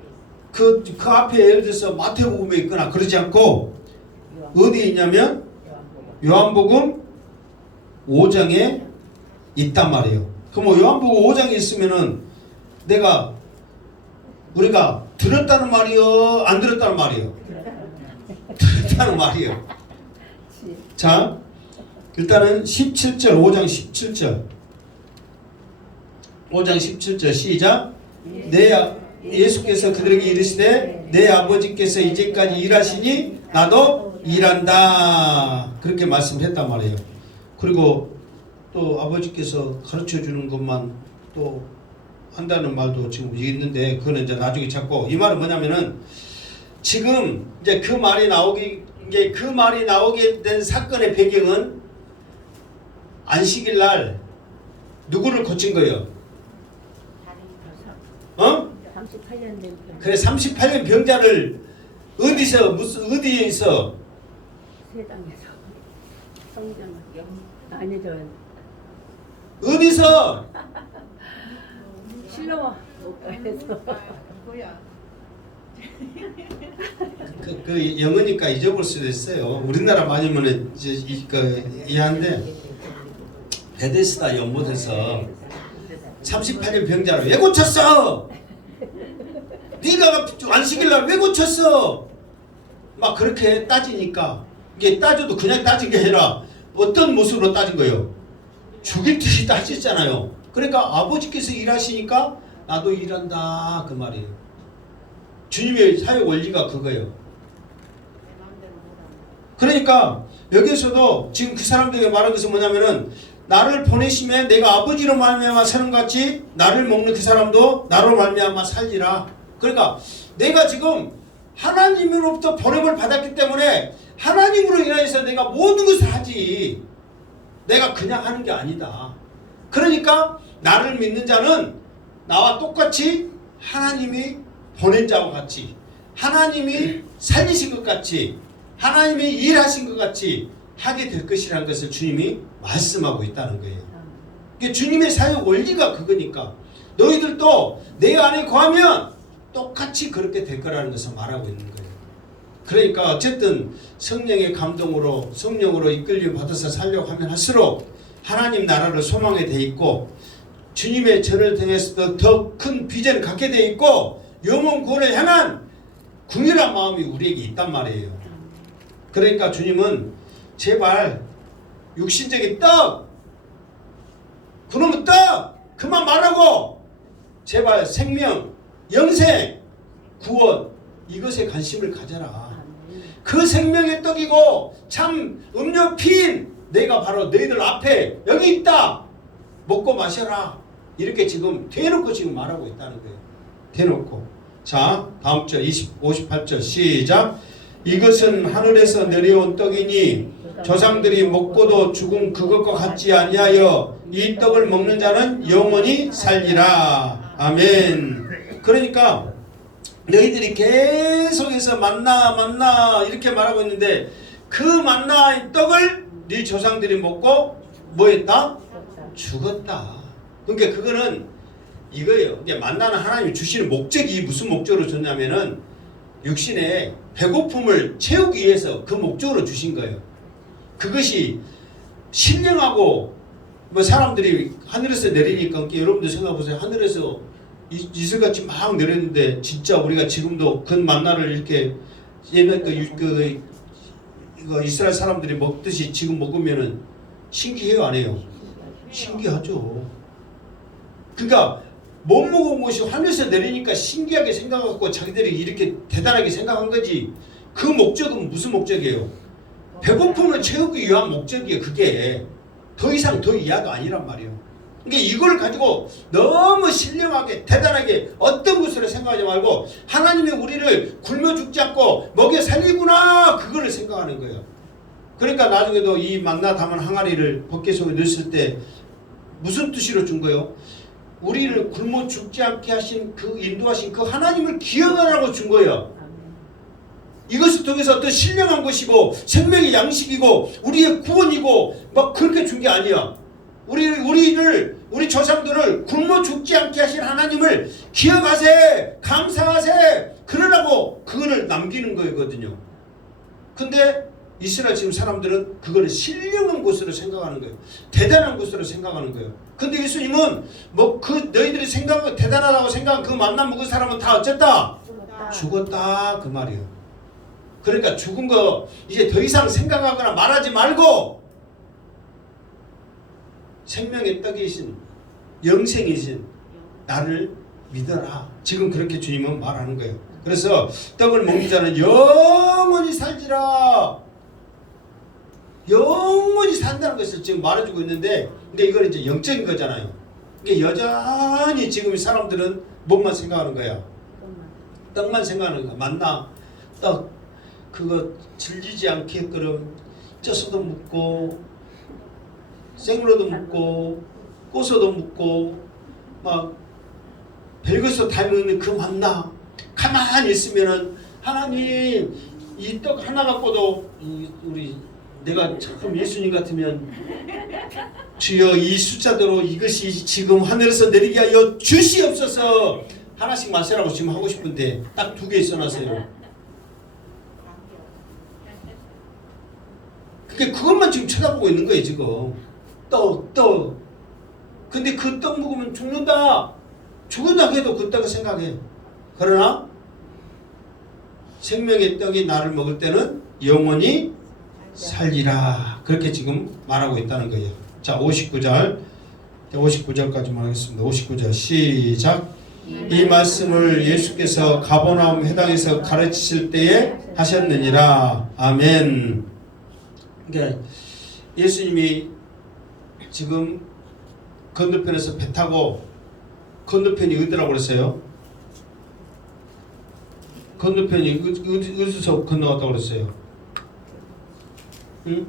그 앞에 예를 들어서 마태복음에 있거나 그러지 않고 어디에 있냐면 요한복음 5장에 있단 말이에요. 그럼 요한복음 5장에 있으면은 우리가 들었다는 말이요, 안 들었다는 말이요? 들었다는 말이요. 자, 일단은 17절, 5장 17절. 5장 17절 시작. 예수께서 그들에게 이르시되 내 아버지께서 이제까지 일하시니 나도 일한다. 그렇게 말씀했단 말이에요. 그리고 또 아버지께서 가르쳐 주는 것만 또 한다는 말도 지금 있는데 그거는 이제 나중에 찾고 이 말은 뭐냐면은 지금 이제 그 말이 나오게 된 사건의 배경은 안식일 날 누구를 고친 거예요? 38년 된 병. 그래 38년 병자를 어디에서 세상에서 성전 아니 저 어디서 실로 못가해서 그 영어니까 잊어볼 수도 있어요. 우리나라 말이면은 이해한데 베데스다 연못에서 38년 병자를 왜 고쳤어? 네가 안식일날 왜 고쳤어? 막 그렇게 따지니까 이게 따져도 그냥 따진 게 아니라 어떤 모습으로 따진 거예요? 죽일 듯이 따졌잖아요. 그러니까 아버지께서 일하시니까 나도 일한다 그 말이에요. 주님의 사역 원리가 그거예요. 그러니까 여기서도 지금 그 사람들에게 말한 것은 뭐냐면은 나를 보내심에 내가 아버지로 말미암아 사는 것 같이 나를 먹는 그 사람도 나로 말미암아 살리라. 그러니까 내가 지금 하나님으로부터 보냄을 받았기 때문에 하나님으로 인하여서 내가 모든 것을 하지 내가 그냥 하는 게 아니다. 그러니까 나를 믿는 자는 나와 똑같이 하나님이 보낸 자와 같이 하나님이 살리신 것 같이 하나님이 일하신 것 같이 하게 될 것이라는 것을 주님이 말씀하고 있다는 거예요. 이게 주님의 사역 원리가 그거니까 너희들도 내 안에 거하면 똑같이 그렇게 될 거라는 것을 말하고 있는 거예요. 그러니까 어쨌든 성령의 감동으로 성령으로 이끌림 받아서 살려고 하면 할수록 하나님 나라를 소망에 돼 있고 주님의 전을 통해서도 더 큰 비전을 갖게 돼 있고 영혼 구원을 향한 궁일한 마음이 우리에게 있단 말이에요. 그러니까 주님은 제발 육신적인 떡 그놈의 떡 그만 말하고 제발 생명 영생 구원 이것에 관심을 가져라. 그 생명의 떡이고 참 음료 피인 내가 바로 너희들 앞에 여기 있다. 먹고 마셔라. 이렇게 지금 대놓고 지금 말하고 있다는 거예요. 대놓고. 자 다음 절 58절 시작. 이것은 하늘에서 내려온 떡이니 조상들이 먹고도 죽은 그것과 같지 아니하여 이 떡을 먹는 자는 영원히 살리라. 아멘. 그러니까 너희들이 계속해서 만나 이렇게 말하고 있는데 그 만나의 떡을 네 조상들이 먹고 뭐 했다? 죽었다. 그러니까 그거는 이거예요. 이게 만나는 하나님이 주시는 목적이 무슨 목적으로 줬냐면은 육신의 배고픔을 채우기 위해서 그 목적으로 주신 거예요. 그것이 신령하고 뭐 사람들이 하늘에서 내리니까 여러분들 생각해 보세요. 하늘에서 이슬같이 막 내렸는데 진짜 우리가 지금도 그 만나를 이렇게 옛날 이거 이스라엘 사람들이 먹듯이 지금 먹으면은 신기해요, 안 해요? 신기하죠. 그러니까 못 먹은 것이 하늘에서 내리니까 신기하게 생각하고 자기들이 이렇게 대단하게 생각한 거지. 그 목적은 무슨 목적이에요? 배고픔을 채우기 위한 목적이에요. 그게 더 이상 더 이하도 아니란 말이에요. 그러니까 이걸 가지고 너무 신령하게 대단하게 어떤 것으로 생각하지 말고 하나님이 우리를 굶어 죽지 않고 먹여 살리구나 그거를 생각하는 거예요. 그러니까 나중에도 이 만나 담은 항아리를 벗개 속에 넣었을 때 무슨 뜻으로 준 거예요? 우리를 굶어 죽지 않게 하신 그 인도하신 그 하나님을 기억하라고 준 거예요. 이것을 통해서 어떤 신령한 것이고 생명의 양식이고 우리의 구원이고 막 그렇게 준 게 아니야. 우리 조상들을 굶어 죽지 않게 하신 하나님을 기억하세, 감사하세, 그러라고 그거를 남기는 거거든요. 근데 이스라엘 지금 사람들은 그거를 신령한 것으로 생각하는 거예요. 대단한 것으로 생각하는 거예요. 근데 예수님은 뭐 그 너희들이 생각하고 대단하다고 생각한 그 만나 먹은 사람은 다 어쨌다? 죽었다 그 말이에요. 그러니까 죽은 거 이제 더 이상 생각하거나 말하지 말고 생명의 떡이신 영생이신 나를 믿어라. 지금 그렇게 주님은 말하는 거예요. 그래서 떡을 먹는 자는 영원히 살지라. 영원히 산다는 것을 지금 말해주고 있는데 근데 이건 이제 영적인 거잖아요. 그러니까 여전히 지금 사람들은 뭐만 생각하는 거야? 떡만 생각하는 거야. 만나 떡 그거 질리지 않게끔 쪄서도 먹고 생으로도 먹고 꼬서도 먹고 막 별것도 다 먹는 그 만나 가만히 있으면은 하나님 이 떡 하나 갖고도 우리 내가 참 예수님 같으면 주여 이 숫자대로 이것이 지금 하늘에서 내리게 하여 주시옵소서 하나씩 마시라고 지금 하고 싶은데 딱 2개 써놨어요. 그것만 지금 쳐다보고 있는 거예요 지금. 떡. 근데 그 떡 먹으면 죽는다. 죽은다 해도 그 떡을 생각해. 그러나 생명의 떡이 나를 먹을 때는 영원히 살리라. 그렇게 지금 말하고 있다는 거예요. 자 59절까지만 하겠습니다. 59절 시작. 이 말씀을 예수께서 가버나움 회당에서 가르치실 때에 하셨느니라. 아멘. 그러니까 예수님이 지금 건너편에서 배 타고 건너편이 어디라고 그랬어요? 건너편이 어디서 건너갔다고 그랬어요? 응?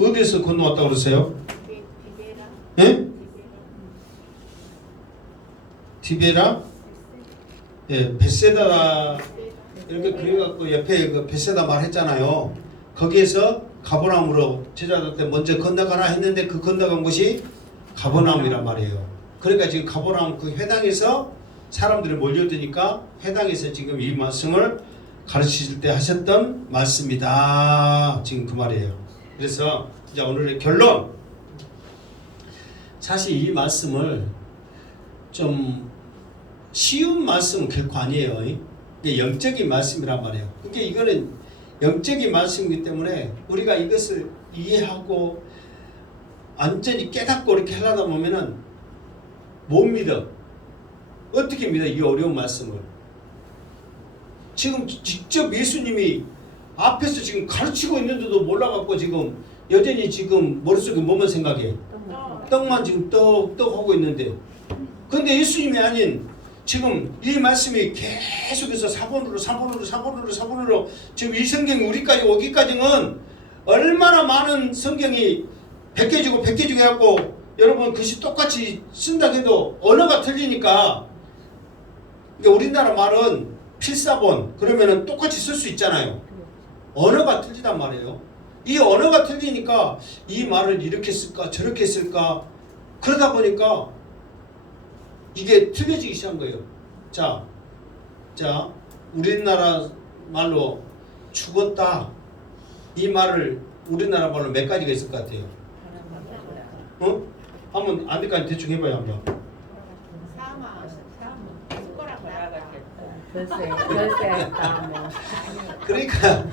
어디에서 건너왔다고 그랬어요? 예? 디베라? 예, 베세다 이렇게 그래갖고 옆에 그 베세다 말했잖아요. 거기에서 가버나움으로 제자들한테 먼저 건너가라 했는데 그 건너간 곳이 가버나움이란 말이에요. 그러니까 지금 가버나움 그 회당에서 사람들이 몰려드니까 회당에서 지금 이 말씀을 가르치실 때 하셨던 말씀이다. 지금 그 말이에요. 그래서 이제 오늘의 결론. 사실 이 말씀을 좀 쉬운 말씀은 결코 아니에요. 이게 영적인 말씀이란 말이에요. 그러니까 이거는 영적인 말씀이기 때문에 우리가 이것을 이해하고 완전히 깨닫고 이렇게 하려다 보면은 못 믿어. 어떻게 믿어? 이 어려운 말씀을. 지금 직접 예수님이 앞에서 지금 가르치고 있는데도 몰라갖고 지금 여전히 지금 머릿속에 뭐만 생각해? 떡만 지금 떡 하고 있는데. 근데 예수님이 아닌 지금 이 말씀이 계속해서 사본으로 지금 이 성경이 우리까지 오기까지는 얼마나 많은 성경이 베껴지고 해갖고 여러분 글씨 똑같이 쓴다 해도 언어가 틀리니까 그러니까 우리나라 말은 필사본 그러면은 똑같이 쓸 수 있잖아요. 언어가 틀리단 말이에요. 이 언어가 틀리니까 이 말을 이렇게 쓸까 저렇게 쓸까 그러다 보니까 이게 틀려지기 시작한 거예요. 자, 우리나라 말로 죽었다 이 말을 우리나라 말로 몇 가지가 있을 것 같아요. 어? 한번 안 될까요? 대충 해봐요 한번. 그러니까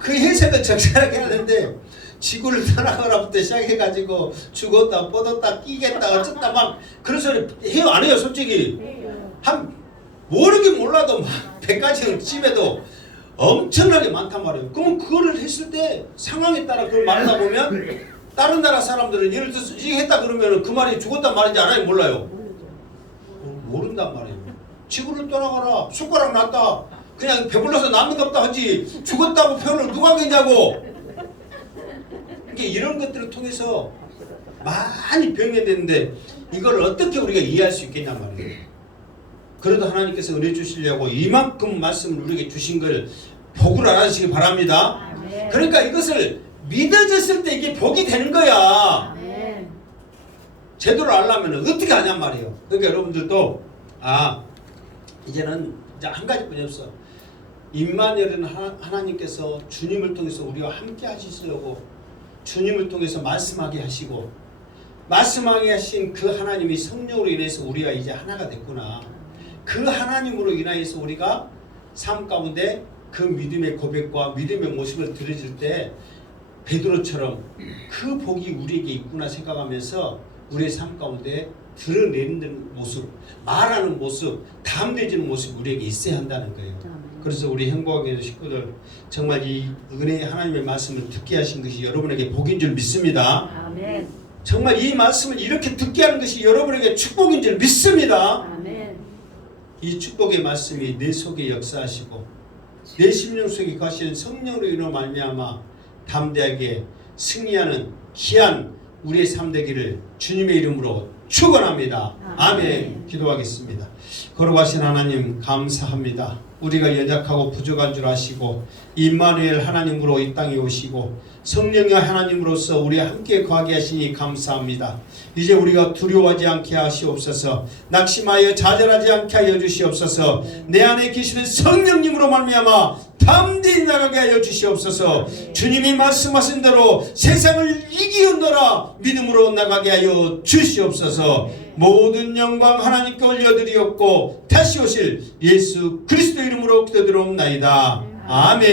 그 해석은 적절하게 하는데 지구를 떠나거나부터 시작해가지고 죽었다 뻗었다 끼겠다 어쩌다 막 그런 소리 해요 안 해요 솔직히? 한 모르긴 몰라도 막 100가지 찜해도 엄청나게 많단 말이에요. 그러면 그거를 했을 때 상황에 따라 그걸 말하다 보면 다른 나라 사람들은 예를 들어서 이게 했다 그러면 그 말이 죽었단 말인지 알아요 몰라요? 모른단 말이에요. 지구를 떠나가라 숟가락 놨다 그냥 배불러서 남는 없다 하지 죽었다고 표현을 누가 하겠냐고. 그러니까 이런 것들을 통해서 많이 변경되는데 이걸 어떻게 우리가 이해할 수 있겠냔 말이에요. 그래도 하나님께서 은혜 주시려고 이만큼 말씀을 우리에게 주신 걸 복을 알아주시기 바랍니다. 그러니까 이것을 믿어졌을 때 이게 복이 되는 거야. 제대로 알려면 어떻게 하냔 말이에요. 그러니까 여러분들도 이제는 이제 한 가지뿐이 없어. 임마누엘은 하나님께서 주님을 통해서 우리와 함께 하시려고 주님을 통해서 말씀하게 하시고 말씀하게 하신 그 하나님이 성령으로 인해서 우리가 이제 하나가 됐구나. 그 하나님으로 인하여서 우리가 삶 가운데 그 믿음의 고백과 믿음의 모습을 드려질 때 베드로처럼 그 복이 우리에게 있구나 생각하면서 우리의 삶 가운데 드러내는 모습, 말하는 모습, 담대해지는 모습이 우리에게 있어야 한다는 거예요. 그래서 우리 행복하게 식구들 정말 이 은혜의 하나님의 말씀을 듣게 하신 것이 여러분에게 복인 줄 믿습니다. 아멘. 정말 이 말씀을 이렇게 듣게 하는 것이 여러분에게 축복인 줄 믿습니다. 아멘. 이 축복의 말씀이 내 속에 역사하시고 내 심령 속에 거하시는 성령으로 인해 말미암아 담대하게 승리하는 귀한 우리의 삶 되기를 주님의 이름으로 축원합니다. 아멘. 기도하겠습니다. 거룩하신 하나님 감사합니다. 우리가 연약하고 부족한 줄 아시고 임마누엘 하나님으로 이 땅에 오시고 성령의 하나님으로서 우리와 함께 거하게 하시니 감사합니다. 이제 우리가 두려워하지 않게 하시옵소서. 낙심하여 좌절하지 않게 하여 주시옵소서. 내 안에 계시는 성령님으로 말미암아 담대히 나가게 하여 주시옵소서. 주님이 말씀하신 대로 세상을 이기었노라 믿음으로 나가게 하여 주시옵소서. 모든 영광 하나님께 올려드리옵고 다시 오실 예수 그리스도 이름으로 기도드리옵나이다. 아멘.